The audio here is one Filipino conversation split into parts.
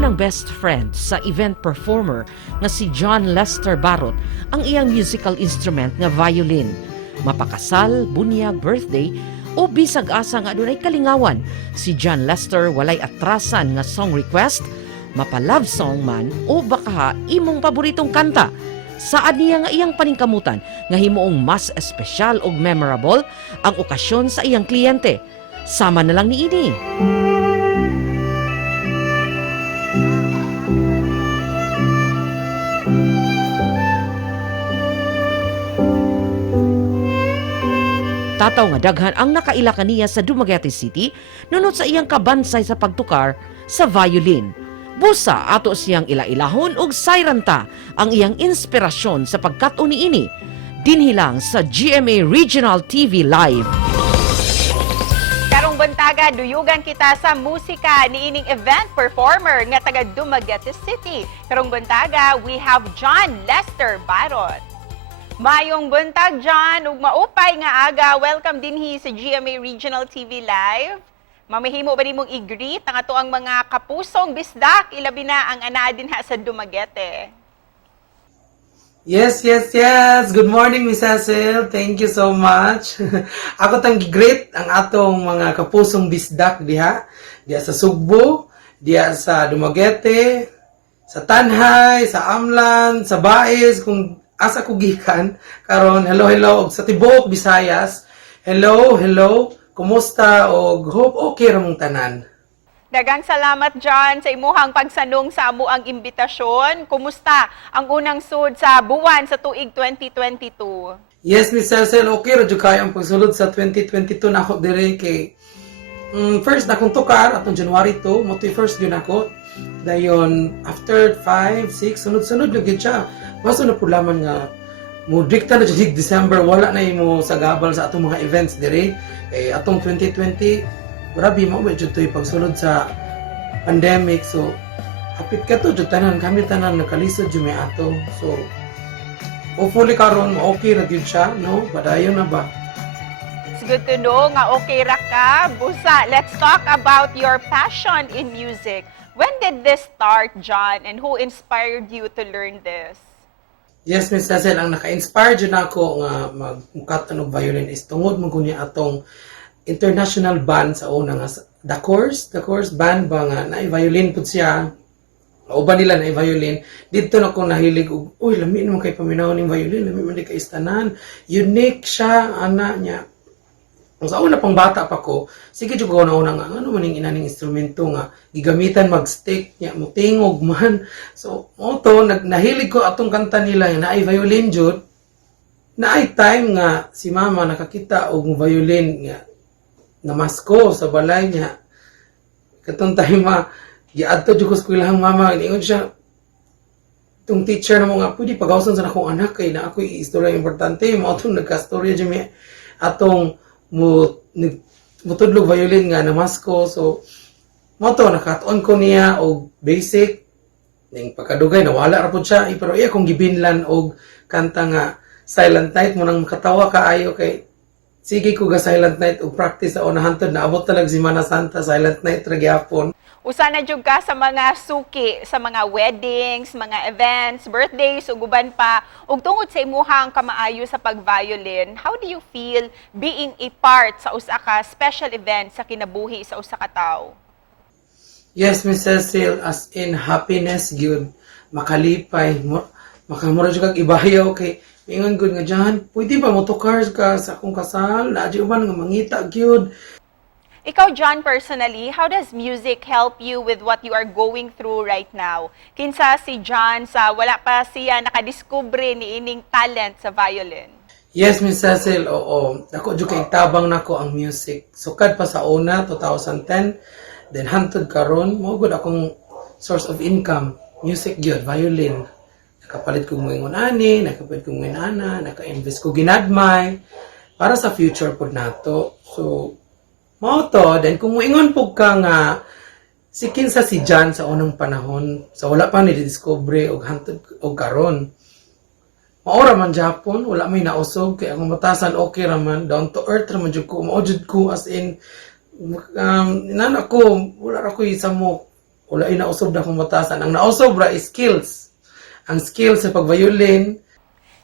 Giingon ng best friend sa event performer nga si John Lester Barot ang iyang musical instrument nga violin. Mapakasal, bunyag, birthday o bisag asa nga adunay kalingawan, si John Lester walay atrasan nga song request, mapa-love song man o baka imong paboritong kanta. Saad niya nga iyang paningkamutan nga himuong mas espesyal o memorable ang okasyon sa iyang kliyente. Sama na lang ni ini. Tataw nga daghan ang nakaila kaniya sa Dumaguete City nunot sa iyang kabansay sa pagtukar sa violin. Busa ato siyang ilailahon og sayranta ang iyang inspirasyon sa pagkat-o niini. Dinhilang sa GMA Regional TV Live. Karong buntaga, duyugan kita sa musika ni ining event performer nga taga Dumaguete City. Karong buntaga, we have John Lester Barot. Mayong buntag, John, ug maupay nga aga. Welcome dinhi sa GMA Regional TV Live. Mamahimo ba nimong i-greet ang ato ang mga kapusong bisdak, ilabi na ang anaa dinha sa Dumaguete? Yes. Good morning, Miss Cecil. Thank you so much. Ako tang greet ang atong mga kapusong bisdak diha sa Sugbo, diha sa Dumaguete, sa Tanhay, sa Amlan, sa Baez, kung asa ko gikan karon. Hello og sa tibuok Visayas. Hello. Kumusta og hope okay ra mong tanan. Dagang salamat, John, sa imuhang pagsanong sa amo ang imbitasyon. Kumusta ang unang sud sa buwan sa tuig 2022? Yes, Miss Cecil, okay ra jud kay ang pagsulod sa 2022 na ako dire kay first na akong tukar atong January 2, mo first yun ako. Dayon after 5, 6 sunod-sunod gyud siya. Baso na pulaman nga mo dikta na jud December, wala na imo sagabal sa atong mga events dire. Kay atong 2020 grabe mo ba jud toy pagsulod sa pandemic. So hapit ka to jud tanan, kami tanan nakalisod jud may ato. So hopefully karon okay ra gyud siya, no? Padayon na ba? It's good to know nga okay ra ka. Busa, let's talk about your passion in music. When did this start, John, and who inspired you to learn this? Yes, Miss Cecil, ang naka-inspire dyan ako nga magmukat og violin is tungod mo kunya atong international band sa una nga The Course band ba nga na violin pud siya. Uban nila na violin. Dito na ko nahilig og uy lami naman kay paminaw ning violin, lami man di kay istanan. Unique siya ana niya. Sa una pang bata pa ko, sige jud ko una nga ano man ning inaning instrumento nga gigamitan mag-stick nya mo tingog man. So mo to nahilig ko atong kanta nila nga naay violin jud. Naay time nga si mama nakakita og violin nga namasko sa balay niya. Katong time giadto jud ko sa eskwelahang mama, ingon siya tong teacher na mo nga pwede pagawson sa akong anak kay na ako'y istorya importante mo atong nagka-storya jud mi atong mutudlog violin nga namasko. So mo to nakat-on ko niya og basic ning pagkadugay nawala ra pud siya pero iya kong gibinlan og kanta nga Silent Night mo nang makatawa kaayo kay sige ko ga Silent Night og practice sa una hantod na abot talag Semana Santa Silent Night ra gyapon. Usa na jud ka sa mga suki, sa mga weddings, mga events, birthdays, ug uban pa. Ug tungod sa imuhang kamaayo sa pag-violin, how do you feel being a part sa usa ka special event sa kinabuhi sa usa ka tawo? Yes, Miss Cecil, as in happiness gyud makalipay makamura jud kag ibayaw kay ingon gud nga diyan pwede ba mo tukar ka sa akong kasal na di uban nga mangita gyud. Ikaw, John, personally, how does music help you with what you are going through right now? Kinsa si John sa wala pa siya nakadiskubre ni ining talent sa violin? Yes, Miss Cecil, oo. Ako jud kay tabang nako ang music. Sukad pa sa una 2010, then hantod karon mao gud akong source of income. Music gyud, violin. Nakapalit ko moingon ani, nakapalit ko moingon ana, naka-invest ko ginadmay para sa future pod nato. So mao to, then kung moingon pug ka nga si kinsa si John sa unang panahon, sa wala pa ni discovery og hantod og karon. Maora man Japon, wala may nausog kay ang matasan okay ra man, down to earth ra man jud ko, mao jud ko as in inana ko wala ra ko isa mo wala inausob na kung batasan. Ang nausob ra is skills. Ang skills sa pag-violin.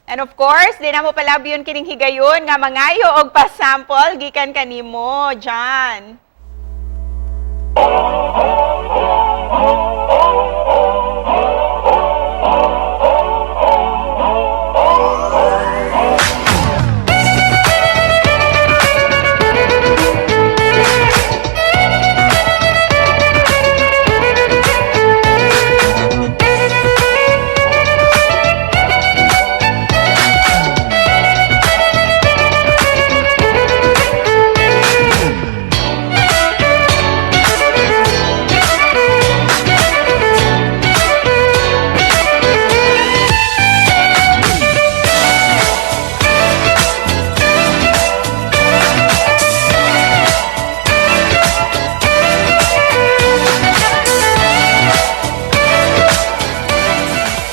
And of course, di na mo pala yun kining higayon nga mangayo og pa-sample gikan kanimo, John.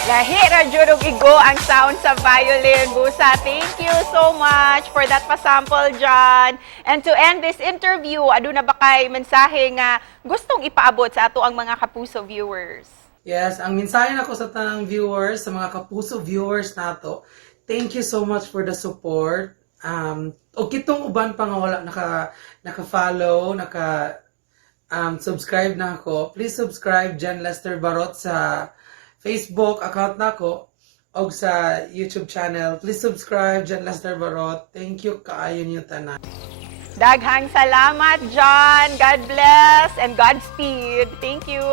Lahira jud og igo ang sound sa violin, Busa. Thank you so much for that pa-sample, John. And to end this interview, aduna ba kay mensahe nga gustong ipaabot sa ato ang mga Kapuso viewers? Yes, ang mensahe nako sa tanang viewers, sa mga Kapuso viewers nato, thank you so much for the support. O kitong uban pa nga wala naka-follow, subscribe na ako. Please subscribe John Lester Barot sa Facebook account nako o sa YouTube channel. Please subscribe John Lester Barot. Thank you kaayo niyo tanan. Daghang salamat, John. God bless and Godspeed. Thank you.